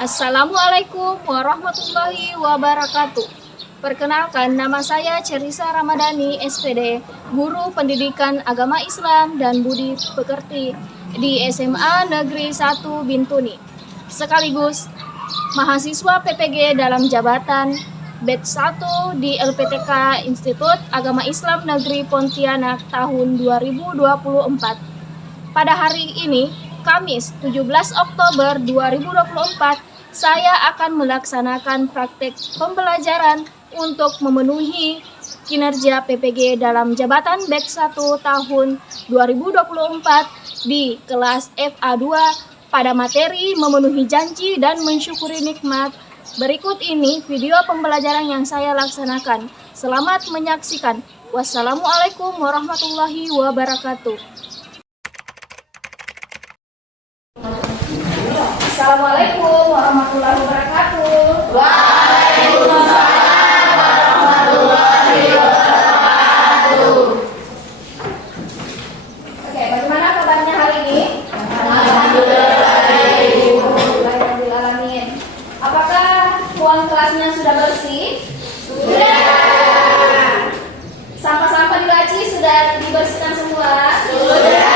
Assalamualaikum warahmatullahi wabarakatuh. Perkenalkan, nama saya Cerisa Ramadhani, SPD, Guru Pendidikan Agama Islam dan Budi Pekerti di SMA Negeri 1 Bintuni. Sekaligus mahasiswa PPG dalam jabatan Batch 1 di LPTK Institut Agama Islam Negeri Pontianak tahun 2024. Pada hari ini, Kamis 17 Oktober 2024, saya akan melaksanakan praktek pembelajaran untuk memenuhi kinerja PPG dalam jabatan Batch 1 tahun 2024 di kelas FA2 pada materi memenuhi janji dan mensyukuri nikmat. Berikut ini video pembelajaran yang saya laksanakan. Selamat menyaksikan. Wassalamualaikum warahmatullahi wabarakatuh. Assalamualaikum warahmatullahi wabarakatuh. Waalaikumsalam warahmatullahi wabarakatuh. Oke, bagaimana kabarnya hari ini? Alhamdulillah. Apakah ruang kelasnya sudah bersih? Sudah. Sampah-sampah di laci sudah dibersihkan semua? Sudah.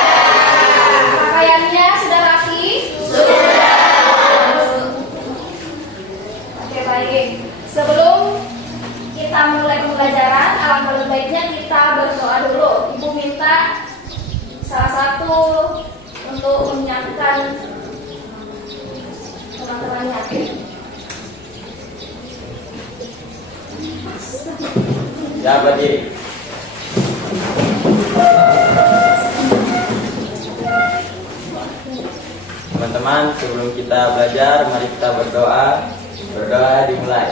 Pakaiannya sudah rapi? Sudah. Baik, sebelum kita mulai pembelajaran, alangkah baiknya kita berdoa dulu. Ibu minta salah satu untuk menyiapkan teman-temannya. Ya, berdiri. Teman-teman, sebelum kita belajar, mari kita berdoa. Berdoa dimulai.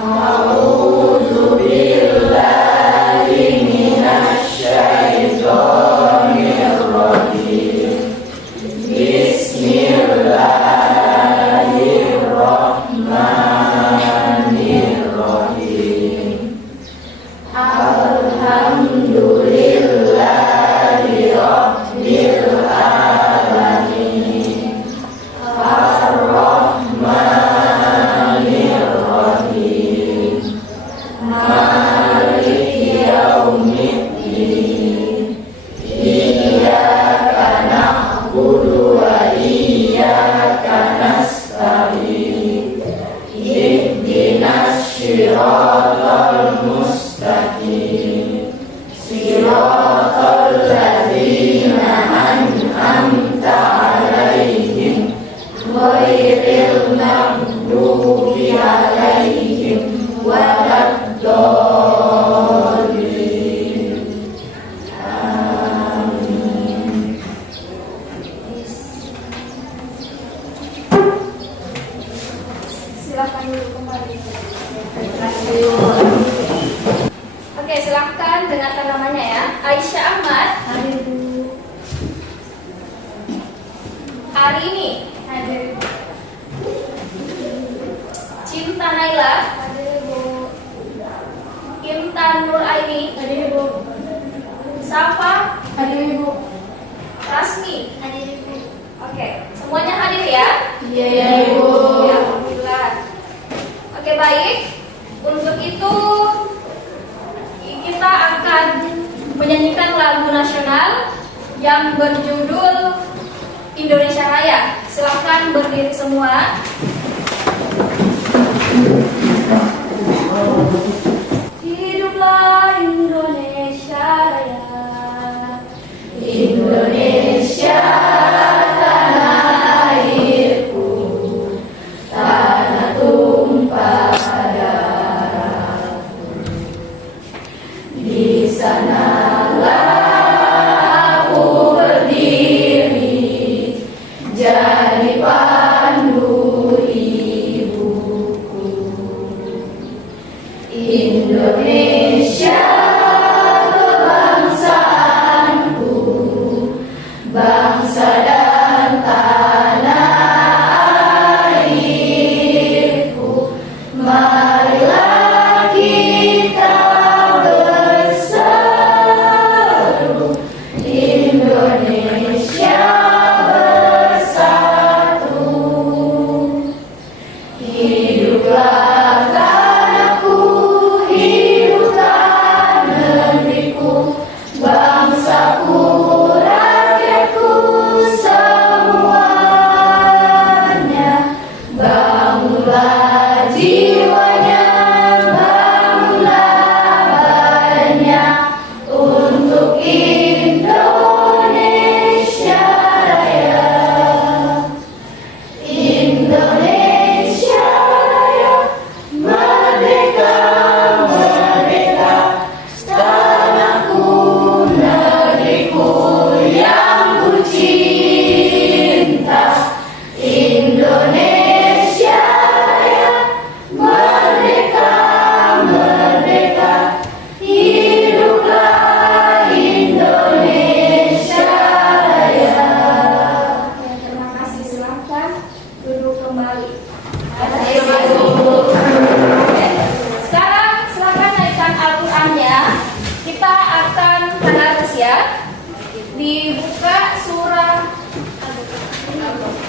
A'udzu billahi minasyaitonir rajim. Bismillahirrahmanirrahim. Alhamdulillahi rabbil alamin. Maliki yaumiddin. Iyyaka na'budu wa iyyaka nasta'in. Ihdinas siratal mustaqim. Siratal ladzina an'amta 'alaihim ghairil maghdubi 'alaihim waladdallin. Amin. Silakan dulu kembali. Oke, silakan dengarkan namanya ya. Aisyah Ahmad. Hadir Bu. Hari ini. Hadir. Cinta Naila. Hadir Bu. Intan Nur Aini. Hadir Bu. Safa. Hadir Bu. Rasmi. Hadir Bu. Oke, semuanya hadir ya? Iya ya Bu. Ya, alhamdulillah. Oke, baik. Untuk itu kita akan menyanyikan lagu nasional yang berjudul Indonesia Raya. Silakan berdiri semua. Hiduplah Indonesia Raya. Indonesia tanah airku, tanah tumpah darahku. Di sanalah aku berdiri, jadi pandu ibuku. Indonesia kebangsaanku, bangsa dan tanah airku. Marilah kita berseru, Indonesia bersatu.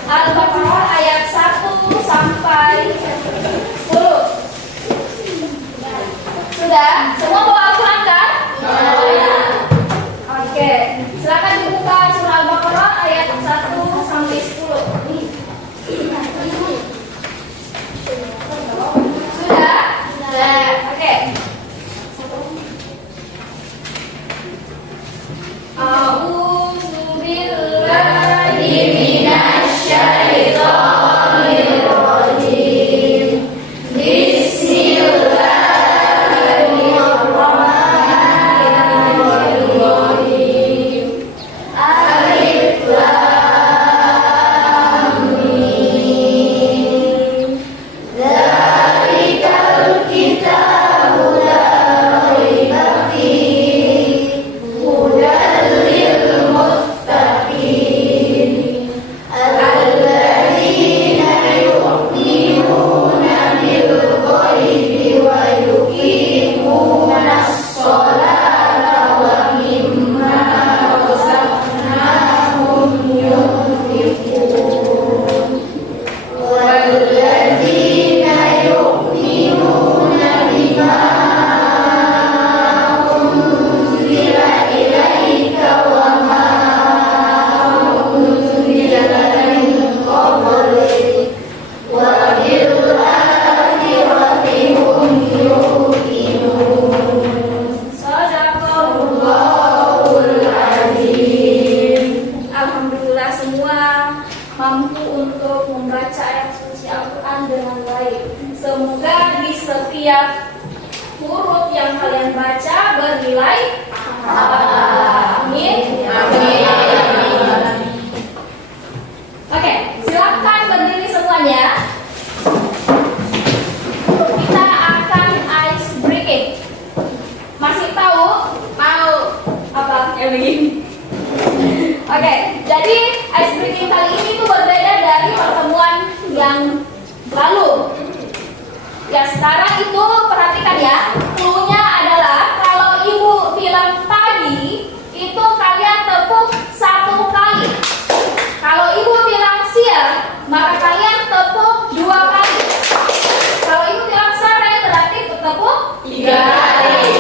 Al-Baqarah ayat 1 sampai 10. Sudah? Semua bawa Al-Quran kan? Oke, silakan dibuka surah Al-Baqarah ayat 1 sampai 10. Sudah? Oke. A'udzu billahi minasy syaithanir rajim. Bismillahirrahmanirrahim. Alif lam mim. Dzalikal kitabu la raiba fihi hudan lil muttaqin alladzina yu'minuna bil ghaibi wa yuqimunas sholata wa mimma razaqnahum yunfiqun walladzina yu'minuna bima unzila ilaika wa ma unzila min qablik wa bil akhirati hum yuqinun. Shadaqallahul azim. Alhamdulillah semua mampu untuk membaca ayat suci Al-Quran dengan baik. Semoga di setiap huruf yang kalian baca bernilai amin. Amin. Oke, silakan berdiri semuanya. Kita akan ice breaking. Masih tahu? Mau apa? Yang begini. Oke, jadi ice breaking kali ini tuh berbeda dari pertemuan yang lalu. Ya, sekarang itu perhatikan ya. Cluenya adalah kalau ibu bilang pagi, itu kalian tepuk 1 kali. Kalau ibu bilang siang, maka kalian tepuk 2 kali. Kalau ibu bilang sore, berarti tepuk 3 kali.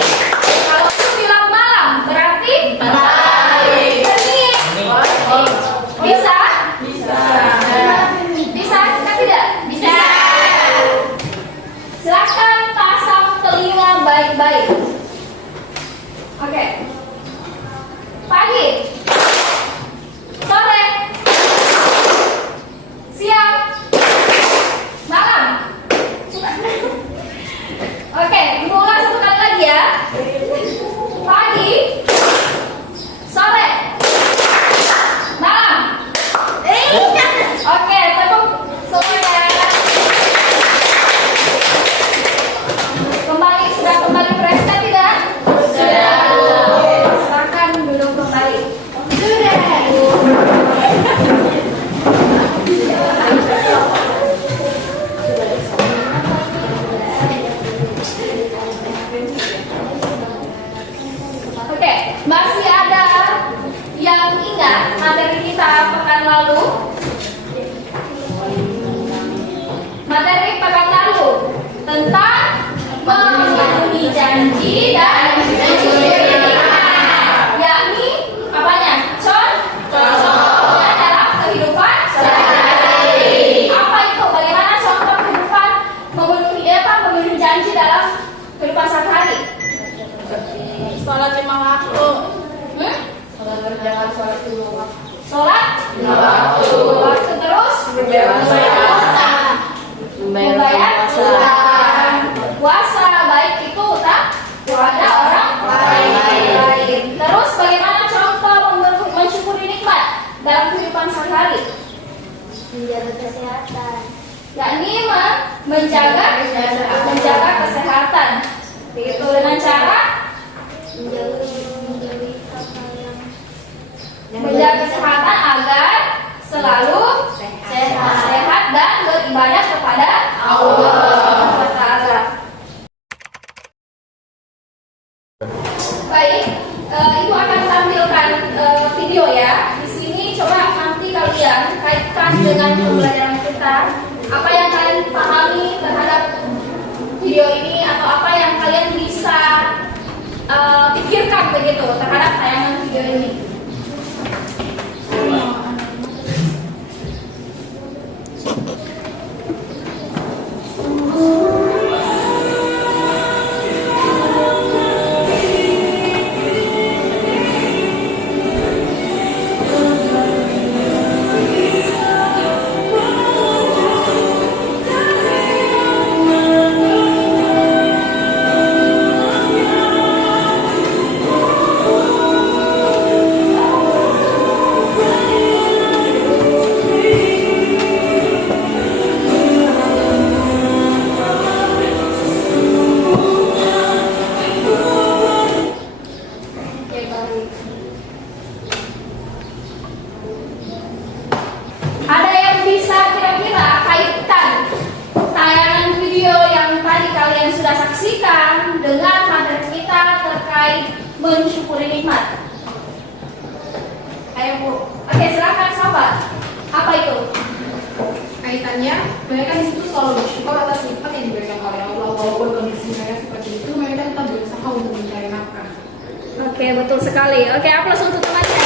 Kalau ibu bilang malam, berarti 4 kali. Bisa? Bisa. Bisa? Kan tidak? Bisa. Silakan pasang telinga baik-baik. Oke. Pagi. Sore. Siang. Malam. Oke, diulang 1 kali lagi ya. Pagi. Sore. Malam. Oke, tepuk semuanya. Kembali, sudah kembali fresh kan tidak? Sudah. Silakan duduk kembali. Sudah. Oke, masih ada yang ingat materi kita pekan lalu? Materi pekan lalu tentang memenuhi janji dan yakni apanya? Contohnya dalam kehidupan sehari-hari. Apa itu? Bagaimana contoh kehidupan memenuhi janji dalam kehidupan sehari-hari? Sholat 5 waktu. Sholat berjamaah, sholat 5 waktu. Sholat 5 waktu terus membayar utang. Puasa baik itu utang kepada orang lain. Terus bagaimana contoh mensyukuri nikmat dalam kehidupan sehari-hari? Menjaga kesehatan. Yakni menjaga kesehatan. Begitu dengan cara menjaga kesehatan agar selalu sehat dan beribadah kepada Allah Ta'ala. Baik, Ibu akan tampilkan video ya. Di sini coba nanti kalau kalian kaitkan dengan pembelajaran kita. Apa yang kalian pahami terhadap video ini atau apa yang kalian bisa pikirkan begitu terhadap tayangan video ini? Ada yang bisa kira-kira kaitkan tayangan video yang tadi kalian sudah saksikan dengan materi kita terkait mensyukuri nikmat? Ayo Bu. Oke, silakan sahabat. Apa itu? Kaitannya, mereka di situ selalu bersyukur atas nikmat yang diberikan oleh Allah. Walaupun kondisi mereka seperti itu, mereka tetap berusaha untuk mencari nafkah. Oke, betul sekali. Oke, aplaus untuk temannya.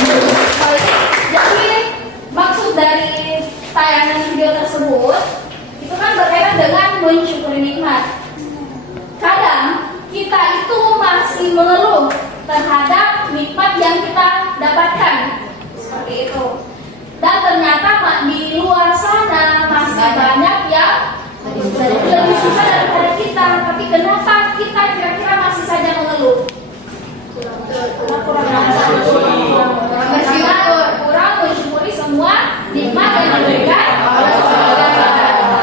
Baik. Jadi maksud dari tayangan video tersebut itu kan berkaitan dengan mensyukuri nikmat. Kadang kita itu masih mengeluh terhadap nikmat yang kita dapatkan seperti itu. Dan ternyata di luar sana masih banyak yang lebih susah daripada kita. Tapi kenapa kita kira-kira masih saja mengeluh? Kurang mensyukuri semua nikmat yang diberikan oleh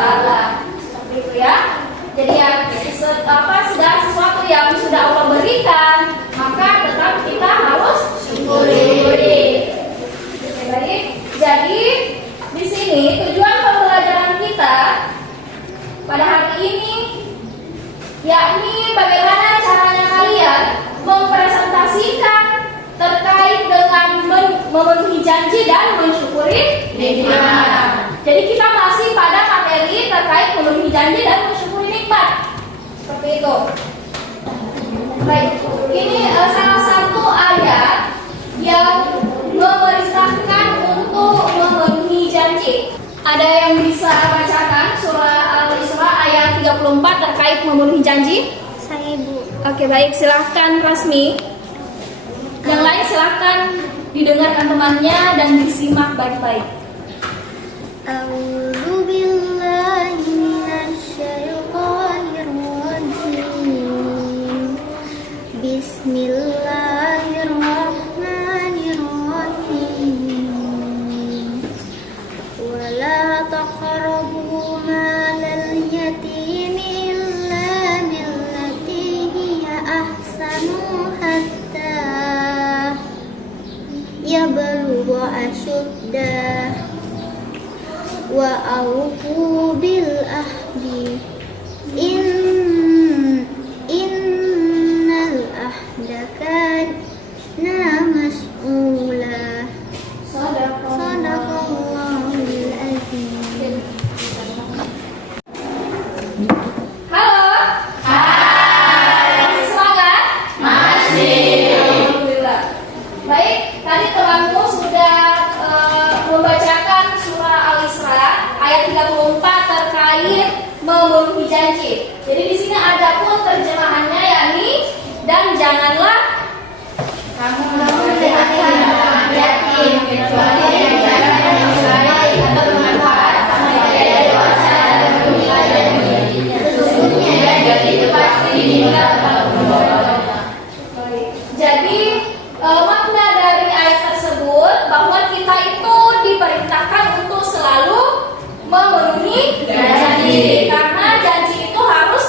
Allah. Seperti itu ya. Jadi ya segala sesuatu yang sudah Allah berikan, maka tetap kita harus syukuri. Baik. Jadi di sini tujuan pembelajaran kita pada hari ini yakni bagaimana caranya kalian mempresentasikan terkait dengan memenuhi janji dan mensyukuri nikmat. Jadi kita masih pada materi terkait memenuhi janji dan mensyukuri nikmat. Seperti itu. Baik, ini salah satu ayat yang memerintahkan untuk memenuhi janji. Ada yang bisa bacakan surah Al-Isra ayat 34 terkait memenuhi janji? Saya Ibu. Oke, baik, silahkan Rasmi. Yang lain silahkan didengarkan temannya dan disimak baik-baik. A'udzu billahi minasyaitonir rajim. Bismillahirrahmanirrahim. Wala taqrabu malal yatimi illa billati hiya ahsanu hatta yablugha ashuddah wa awfu bil ahdi innal ahda kana mas'ula. Sadaqallahul azim. Halo. Hai. Masih semangat? Masih. Alhamdulillah. Baik, tadi temanmu sudah membacakan surah Al-Isra ayat 34 terkait memenuhi janji. Jadi di sini ada pun terjemahannya yakni dan janganlah kamu yakin kecuali yang baik atau bermanfaat sampai dewasa dan memenuhi janji. Sesungguhnya janji itu pasti diminta Jadi makna dari ayat tersebut bahwa kita itu diperintahkan untuk selalu memenuhi janji, karena janji itu harus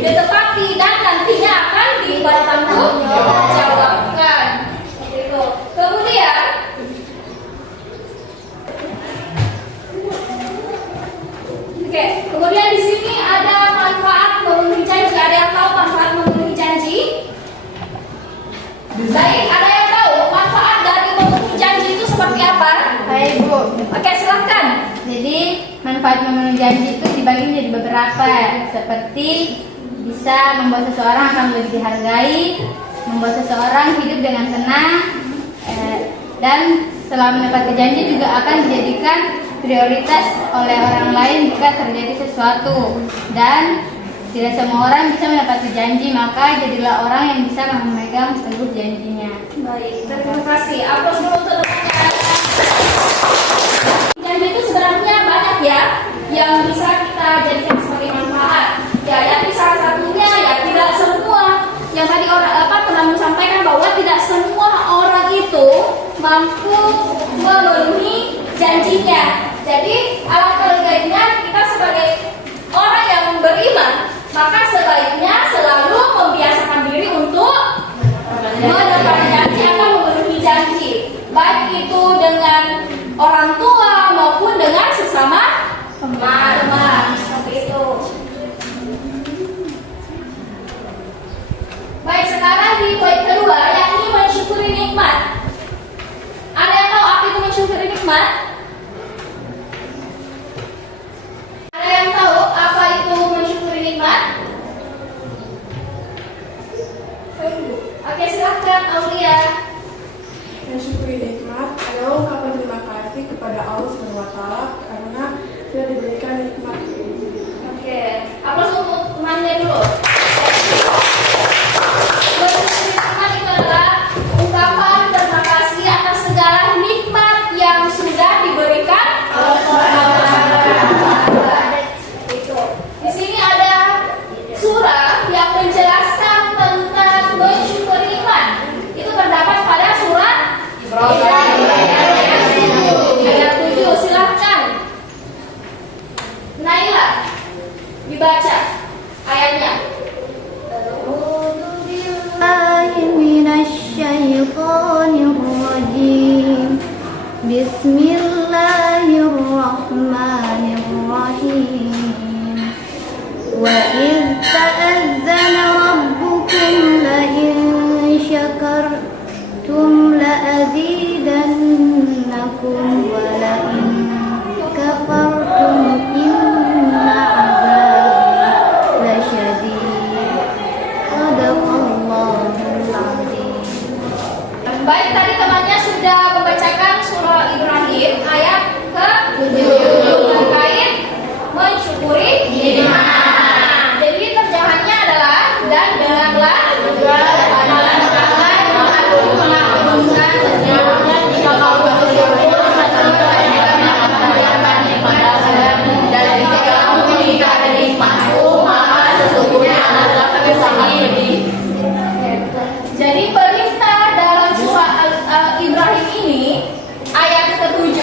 ditepati dan nantinya akan dipertanggungjawabkan. Itu. Kemudian kemudian di sini ada manfaat memenuhi janji. Ada yang tahu manfaat memenuhi janji? Baik, ada yang tahu manfaat dari memenuhi janji? manfaat memenuhi janji itu dibagi menjadi beberapa, seperti bisa membuat seseorang akan lebih dihargai, membuat seseorang hidup dengan tenang, dan setelah menepati janji juga akan dijadikan prioritas oleh orang lain jika terjadi sesuatu. Dan tidak semua orang bisa menepati janji, maka jadilah orang yang bisa memegang teguh janjinya. Baik, terima kasih. Aplaus dulu untuk teman-teman. Janji itu sebenarnya banyak ya yang bisa kita jadikan sebagai manfaat. Ya, yakni salah satunya ya tidak semua yang tadi telah sampaikan bahwa tidak semua orang itu mampu memenuhi janjinya. Jadi alangkah baiknya kita sebagai orang yang beriman, maka sebaiknya selalu membiasakan diri untuk menepati janji atau memenuhi janji, baik itu dengan orang tua maupun dengan sesama teman, seperti itu. Baik, sekarang di poin kedua, yakni mensyukuri nikmat. Ada yang tahu apa itu mensyukuri nikmat? Ada yang tahu apa itu mensyukuri nikmat? Oke, silahkan Aulia. Mensyukuri nikmat adalah ungkapan terima kasih kepada Allah SWT karena sudah diberikan nikmat. Oke, aplaus untuk temannya dulu. Mensyukuri nikmat itu adalah ungkapan terima kasih atas segala nikmat yang sudah diberikan itu. Di sini ada surah yang menjelaskan tentang mensyukuri nikmat. Itu terdapat pada surat Ibrahim ayat 7. Silahkan Naila dibaca ayatnya. Bismillahirrahmanirrahim. Wa idh ta'azzana rabbukum la in syakartum la azidannakum wa la in kafartum inna azabi lasyadid. Shadaqallahul azim. Baik, tadi temannya sudah membacakan surah Ibrahim ayat ke-7 terkait mensyukuri nikmat. Jadi terjemahannya adalah dan dengarlah mengagungkan sesungguhnya jika kau bersyukur dan jika kamu meninggalkan nikmatku maka sesungguhnya adalah kebesaran lebih. Jadi perintah dalam surah Ibrahim ini ayat ke-7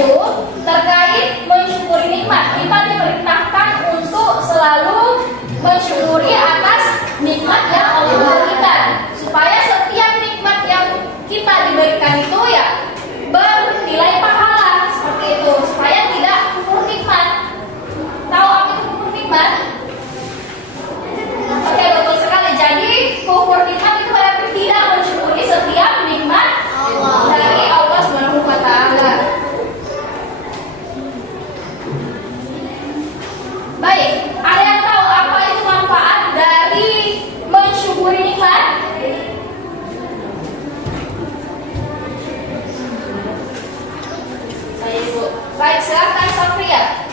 terkait mensyukuri nikmat. Kita diperintahkan untuk selalu mensyukuri atas nikmat yang Allah berikan, supaya setiap nikmat yang kita diberikan itu ya bernilai pahala, seperti itu, supaya tidak kufur nikmat. Tahu apa itu kufur nikmat? Oke, betul sekali. Jadi kufur nikmat itu berarti tidak mensyukuri setiap nikmat dari Allah Subhanahu wa taala. Baik, ada yang tahu apa itu manfaat dari mensyukuri nikmat? Saya Ibu. Baik, silakan Safria.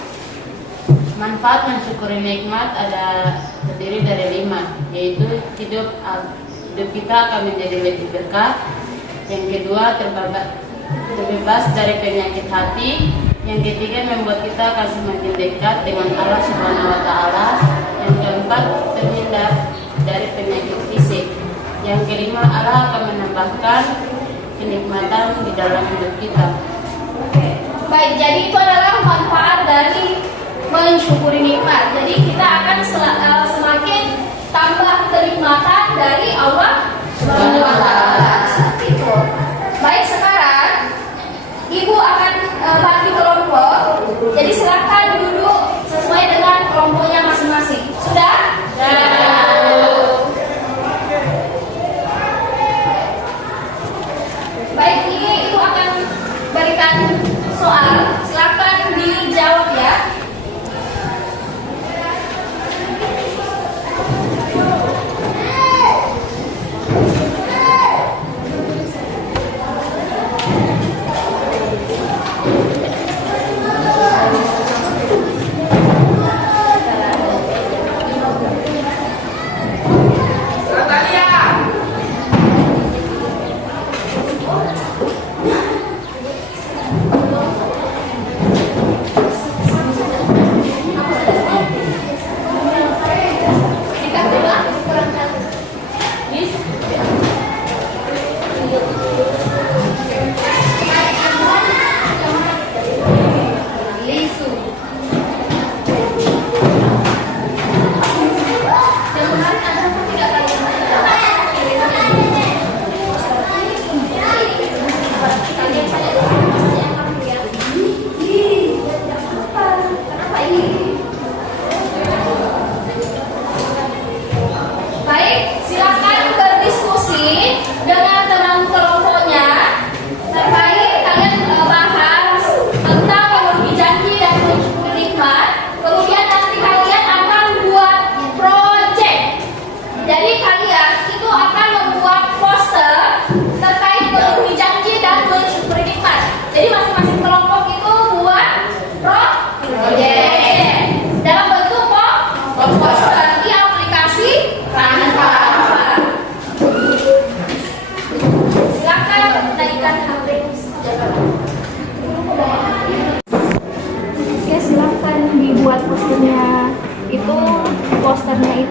Manfaat mensyukuri nikmat ada terdiri dari 5, yaitu hidup kita akan menjadi lebih berkah. Yang kedua, terbebas dari penyakit hati. Yang ketiga, membuat kita akan semakin dekat dengan Allah Subhanahu wa taala. Yang keempat, terhindar dari penyakit fisik. Yang kelima, Allah akan menambahkan kenikmatan di dalam hidup kita. Baik, jadi itu adalah manfaat dari mensyukuri nikmat. Jadi kita akan semakin tambah kenikmatan dari Allah Subhanahu wa taala. Seperti itu. Baik, sekarang Ibu akan bagi kelompok. Jadi silakan duduk sesuai dengan kelompoknya masing-masing. Sudah? Baik, ini Ibu akan berikan soal. Silakan dijawab ya.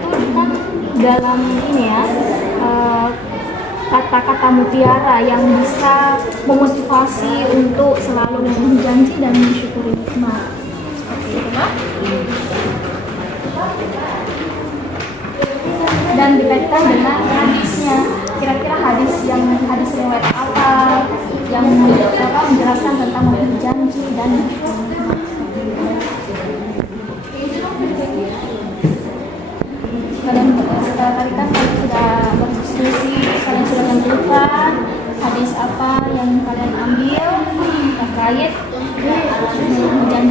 itu kan dalam ini ya kata-kata mutiara yang bisa memotivasi untuk selalu memenuhi janji dan mensyukuri nikmat. Seperti itu, Mak. Dan dikaitkan dengan hadisnya. Kira-kira hadis riwayat apa yang menjelaskan tentang memenuhi janji dan kalian tadi kan sudah berdiskusi, kalian sudah menentukan hadis apa yang kalian ambil terkait janji dan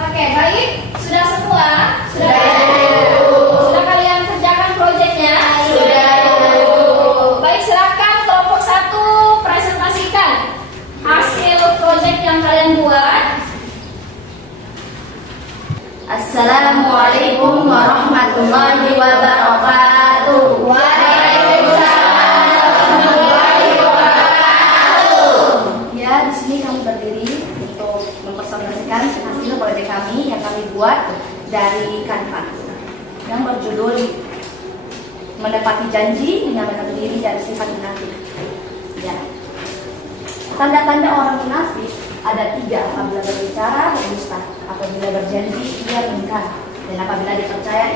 Oke, baik. Sudah semua? Sudah kalian kerjakan proyeknya? Baik, silakan kelompok 1 presentasikan hasil proyek yang kalian buat. Assalamualaikum warahmatullahi wabarakatuh. Ya, di sini kami berdiri untuk mempresentasikan hasil proyek kami yang kami buat dari Canva yang berjudul menepati janji, menyamakan diri dari sifat munafik. Ya. Tanda-tanda orang munafik ada 3: apabila berbicara berdusta, apabila berjanji ia ingkar, dan apabila dipercaya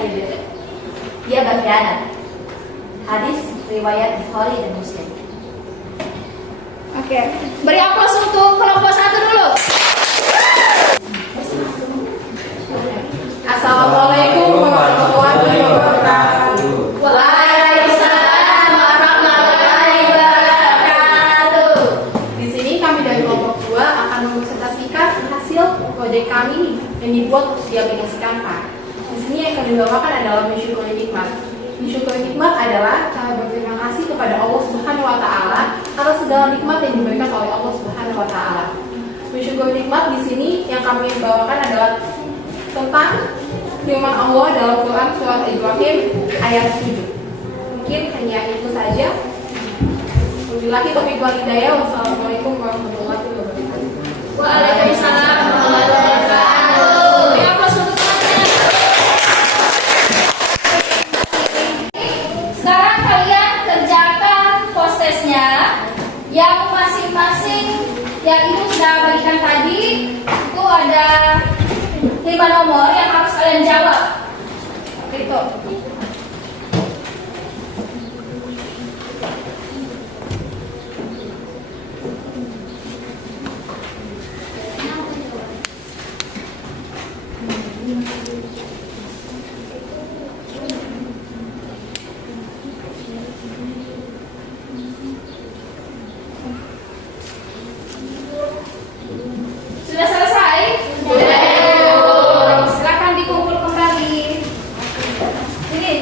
ia berkhianat. Hadis riwayat Bukhari dan Muslim. Oke, beri aplaus untuk kelompok 1 dulu. Assalamualaikum warahmatullahi wabarakatuh. Waalaikumsalam warahmatullahi wabarakatuh. Di sini kami dari kelompok 2 akan mempresentasikan hasil proyek kami yang dibuat untuk diaplikasikan Pak. Di sini yang kami bawakan adalah mensyukuri nikmat. Mensyukuri nikmat adalah cara berterima kasih kepada Allah Subhanahu wa taala atas segala nikmat yang diberikan oleh Allah Subhanahu wa taala. Mensyukuri nikmat di sini yang kami bawakan adalah tentang firman Allah dalam Quran surat Ibrahim ayat 7. Mungkin hanya itu saja. Wabillahi taufiq wal hidayah. Wassalamualaikum warahmatullahi wabarakatuh. Waalaikumsalam warahmatullahi wabarakatuh. Beri aplaus untuk teman-teman. Sekarang kalian kerjakan postesnya yang masing-masing yang ibu sudah bagikan tadi. Itu ada 5 nomor yang harus kalian jawab. Gitu. Sudah selesai? Sudah. Silakan dikumpul kembali. Ini.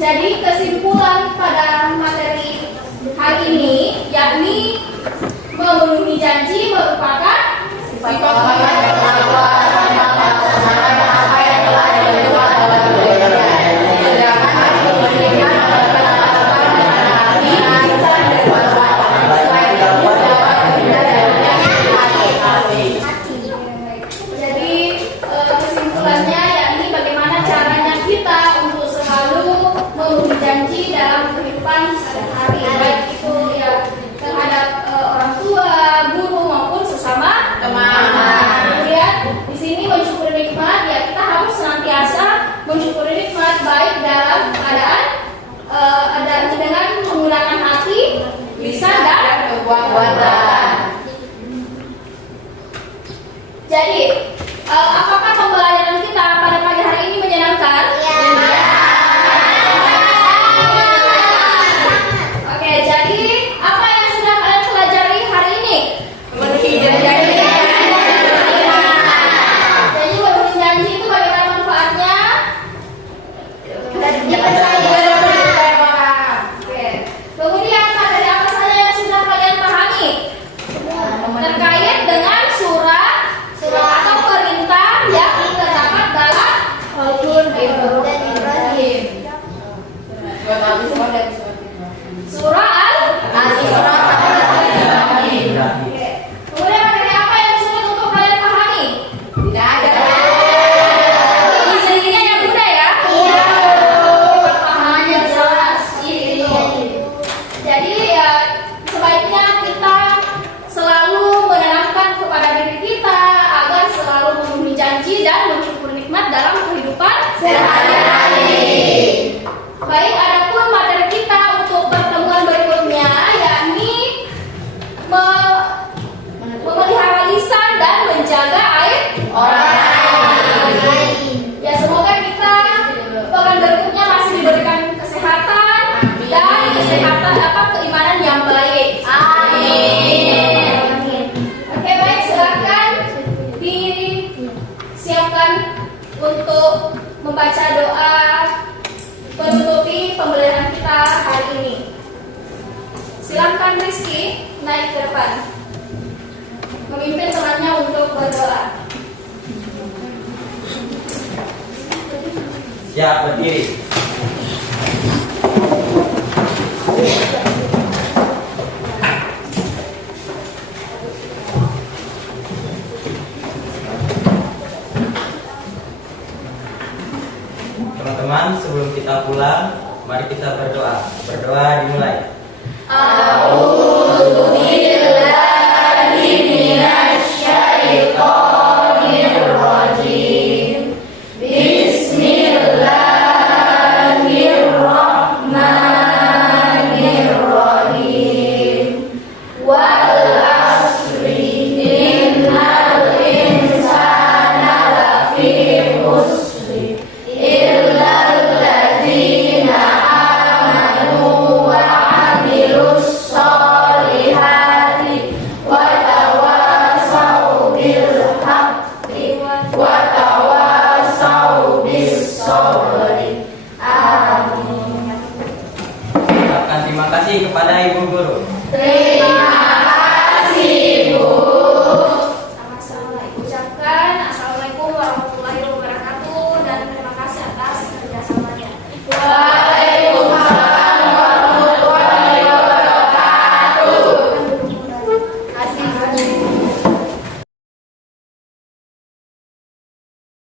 Jadi kesimpulan pada materi hari ini yakni memenuhi janji merupakan sifat Jadi kesimpulannya yakni bagaimana caranya kita untuk selalu memenuhi janji dalam kehidupan sehari-hari, baik itu ya terhadap orang tua, guru maupun sesama teman. Kemudian di sini mensyukuri nikmat, ya kita harus senantiasa mensyukuri nikmat baik dalam keadaan dengan menggunakan hati, lisan dan perbuatan. Jadi, apakah pembelajaran kita pada pagi hari ini menyenangkan? Oke, jadi apa yang sudah kalian pelajari hari ini? Jadi berbagi janji itu bagaimana manfaatnya? Oke. Kemudian materi apa saja yang sudah kalian pahami? Terkait dengan surat atau perintah yang terdapat dalam Al-Ibrahim. Surah Al-Ibrahim. Kemudian materi apa yang sulit untuk kalian pahami? Tidak ada. Izinnya yang mudah ya? Iya. Pemahamannya jelas. Jadi ya sebaiknya kita selalu menanamkan kepada diri kita agar selalu memenuhi janji dan bersyukur nikmat dalam kehidupan sehari-hari. Baik, adapun materi kita untuk pertemuan berikutnya yakni memelihara lisan dan menjaga aib orang lain. Ya, semoga kita pekan berikutnya masih diberikan kesehatan dan keimanan yang baik. Amin. Oke, baik, silakan disiapkan untuk membaca doa menutupi pembelajaran kita hari ini. Silakan Rizky naik ke depan, memimpin temannya untuk berdoa. Siap, berdiri. Teman-teman, sebelum kita pulang, mari kita berdoa. Berdoa dimulai. Wa